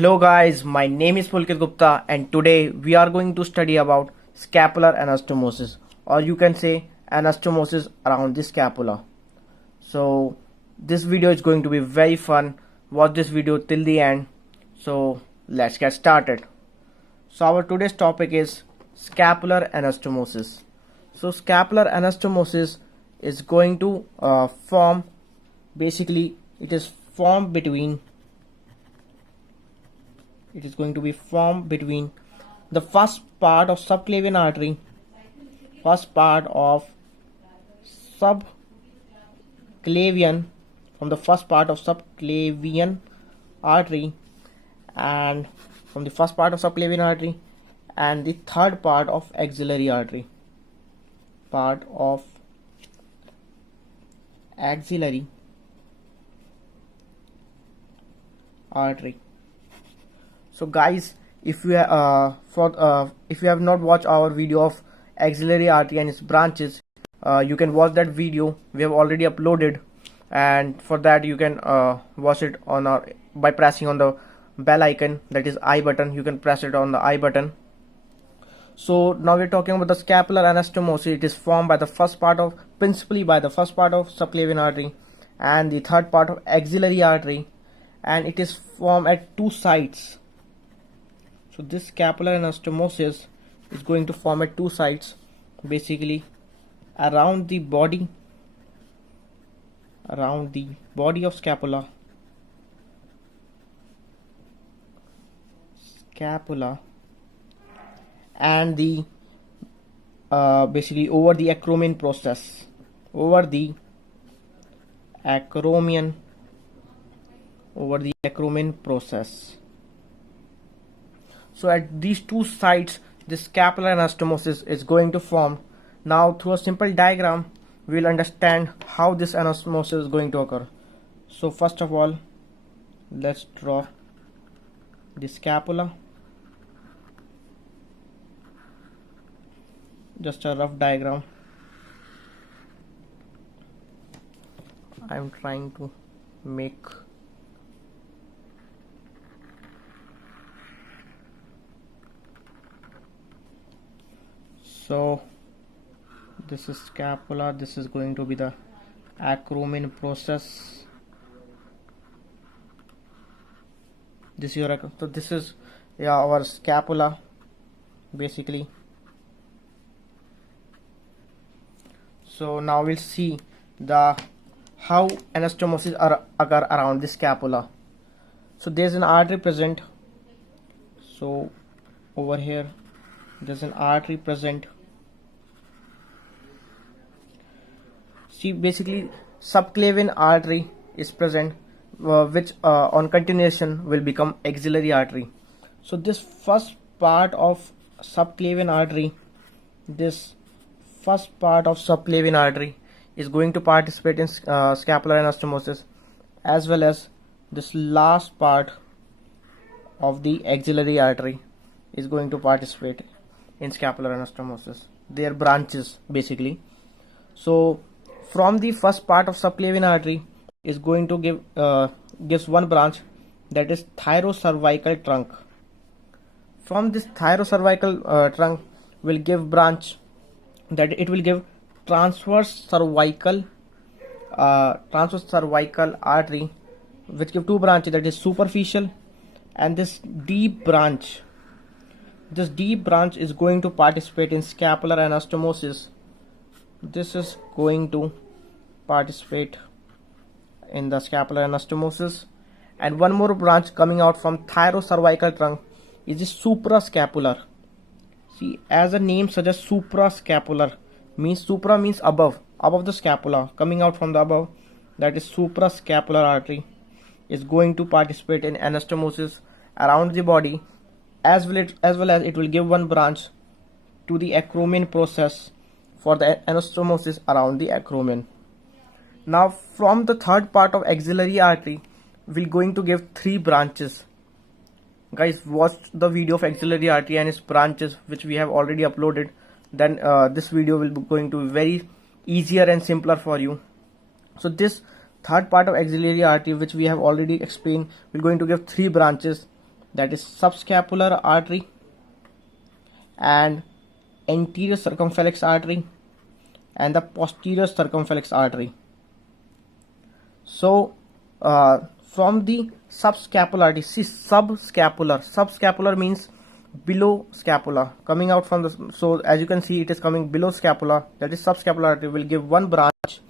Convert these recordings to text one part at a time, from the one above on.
Hello guys, my name is Pulkit Gupta and today we are going to study about scapular anastomosis, or you can say anastomosis around the scapula. So this video is going to be very fun. Watch this video till the end. So let's get started. So our today's topic is scapular anastomosis. So scapular anastomosis is going to form, basically it is going to be formed between the first part of subclavian artery, from the first part of subclavian artery and from the first part of subclavian artery and the third part of axillary artery, So guys, if you have not watched our video of axillary artery and its branches, you can watch that video. We have already uploaded, and for that you can watch it by pressing on the bell icon, that is I button. You can press it on the I button. So now we're talking about the scapular anastomosis. It is formed by principally by the first part of subclavian artery and the third part of axillary artery, and it is formed at two sites. So this scapular anastomosis is going to form at two sites, basically around the body of scapula and the basically over the acromion process. So at these two sites, this scapular anastomosis is going to form. Now through a simple diagram, we will understand how this anastomosis is going to occur. So first of all, let's draw the scapula. Just a rough diagram. I am trying to make so this is scapula, this is going to be the acromion process. This is our scapula basically. So now we'll see how anastomosis occur around the scapula. So there's an artery present. So over here there's an artery present. See, basically subclavian artery is present, which on continuation will become axillary artery. So this first part of subclavian artery is going to participate in scapular anastomosis, as well as this last part of the axillary artery is going to participate in scapular anastomosis. They are branches basically. So from the first part of subclavian artery is going to gives one branch, that is thyrocervical trunk. From this thyrocervical trunk will give branch, that it will give transverse cervical artery, which give two branches, that is superficial and this deep branch. This deep branch is going to participate in scapular anastomosis. This is going to participate in the scapular anastomosis. And one more branch coming out from thyrocervical trunk is the suprascapular. See, as the name suggests, suprascapular means supra means above the scapula, coming out from the above, that is suprascapular artery is going to participate in anastomosis around the body, as well as it will give one branch to the acromion process for the anastomosis around the acromion. Now from the third part of axillary artery, we're going to give three branches. Guys, watch the video of axillary artery and its branches, which we have already uploaded. Then this video will be going to be very easier and simpler for you. So this third part of axillary artery, which we have already explained, we're going to give three branches. that is subscapular artery and anterior circumflex artery and the posterior circumflex artery. So from the subscapular artery, see, subscapular means below scapula, coming out from the, so as you can see it is coming below scapula, that is subscapular artery will give one branch,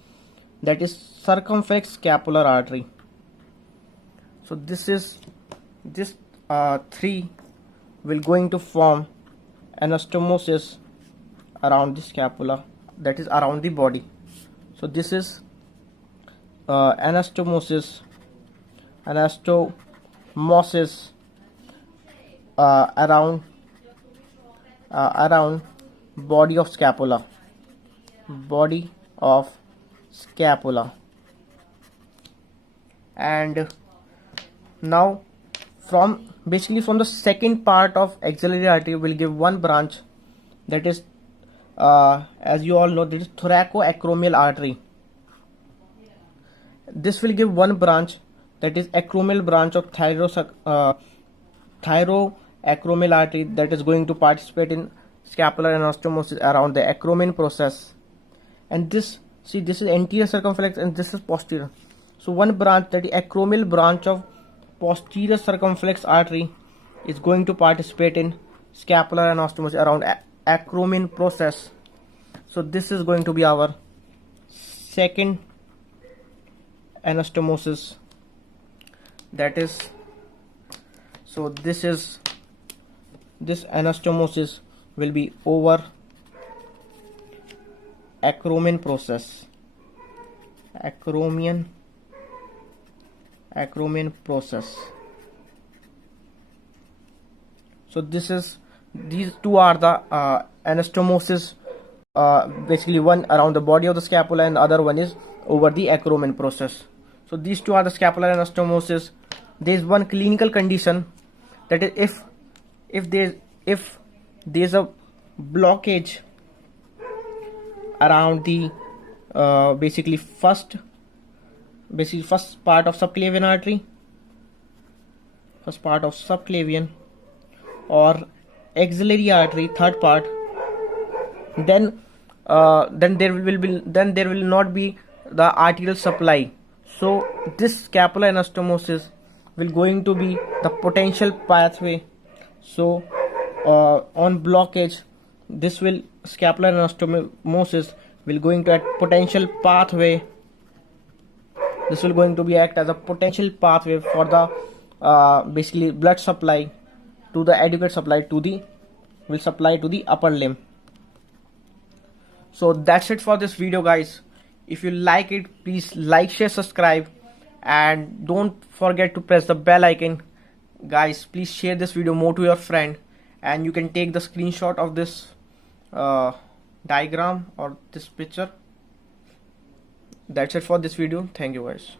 that is circumflex scapular artery. So this three will going to form anastomosis around the scapula, that is around the body. So this is anastomosis around body of scapula, and now from the second part of axillary artery will give one branch, that is as you all know, this is thoracoacromial artery. This will give one branch, that is acromial branch of thyroacromial artery, that is going to participate in scapular anastomosis around the acromion process. And this, see, this is anterior circumflex and this is posterior. So one branch, that is acromial branch of posterior circumflex artery, is going to participate in scapular anastomosis around acromion process. So this is going to be our second anastomosis, that is, so this anastomosis will be over acromion process, acromion So these two are the anastomosis, basically one around the body of the scapula and the other one is over the acromion process. So these two are the scapular anastomosis. There is one clinical condition, that is if there is a blockage around the basically first part of subclavian artery, or axillary artery, third part, then there will not be the arterial supply. So this scapular anastomosis will going to be the potential pathway. So on blockage, scapular anastomosis will going to act potential pathway. This will going to be act as a potential pathway for the basically blood supply to the adequate supply to the upper limb. So that's it for this video, guys. If you like it, please like, share, subscribe, and don't forget to press the bell icon. Guys, please share this video more to your friend, and you can take the screenshot of this diagram or this picture. That's it for this video. Thank you, guys.